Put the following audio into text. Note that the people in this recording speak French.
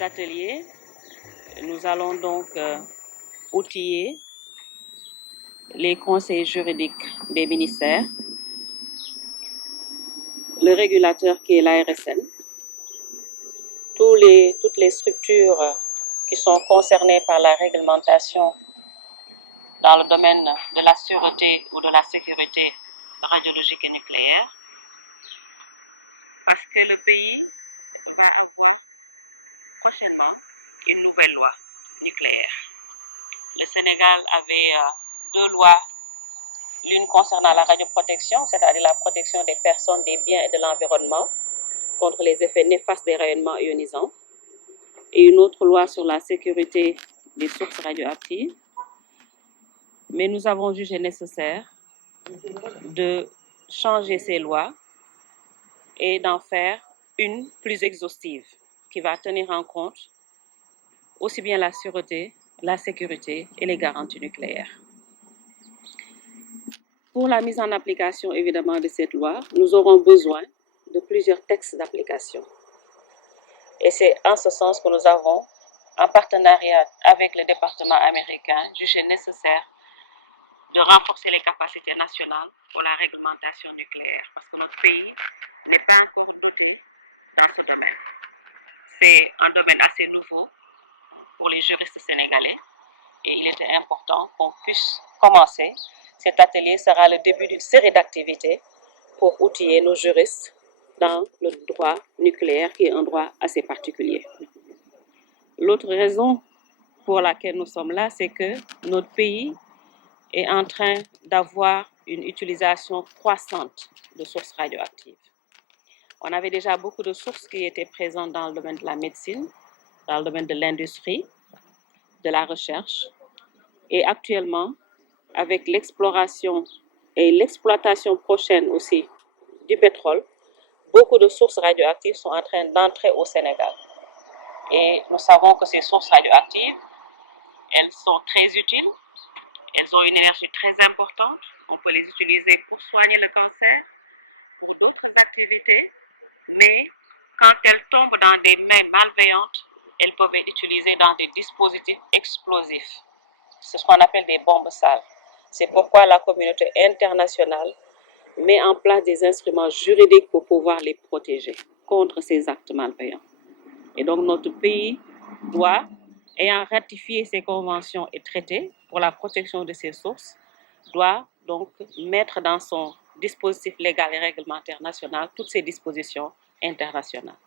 cet atelier, nous allons donc outiller les conseils juridiques des ministères, le régulateur qui est l'ARSN, toutes les structures qui sont concernées par la réglementation dans le domaine de la sûreté ou de la sécurité radiologique et nucléaire, parce que le pays va avoir prochainement une nouvelle loi nucléaire. Le Sénégal avait deux lois, l'une concernant la radioprotection, c'est-à-dire la protection des personnes, des biens et de l'environnement contre les effets néfastes des rayonnements ionisants, et une autre loi sur la sécurité des sources radioactives. Mais nous avons jugé nécessaire de changer ces lois et d'en faire une plus exhaustive qui va tenir en compte aussi bien la sûreté, la sécurité et les garanties nucléaires. Pour la mise en application, évidemment, de cette loi, nous aurons besoin de plusieurs textes d'application. Et c'est en ce sens que nous avons, en partenariat avec le département américain, jugé nécessaire de renforcer les capacités nationales pour la réglementation nucléaire, parce que notre pays n'est pas encore doté dans ce domaine. C'est un domaine assez nouveau pour les juristes sénégalais et il était important qu'on puisse commencer. Cet atelier sera le début d'une série d'activités pour outiller nos juristes dans le droit nucléaire, qui est un droit assez particulier. L'autre raison pour laquelle nous sommes là, c'est que notre pays est en train d'avoir une utilisation croissante de sources radioactives. On avait déjà beaucoup de sources qui étaient présentes dans le domaine de la médecine, dans le domaine de l'industrie, de la recherche. Et actuellement, avec l'exploration et l'exploitation prochaine aussi du pétrole, beaucoup de sources radioactives sont en train d'entrer au Sénégal. Et nous savons que ces sources radioactives, elles sont très utiles, elles ont une énergie très importante, on peut les utiliser pour soigner le cancer, pour d'autres activités, mais quand elles tombent dans des mains malveillantes, elles peuvent être utilisées dans des dispositifs explosifs. C'est ce qu'on appelle des bombes sales. C'est pourquoi la communauté internationale met en place des instruments juridiques pour pouvoir les protéger contre ces actes malveillants. Et donc notre pays doit, ayant ratifié ces conventions et traités pour la protection de ces sources, doit donc mettre dans son dispositif légal et réglementaire national toutes ces dispositions internationales.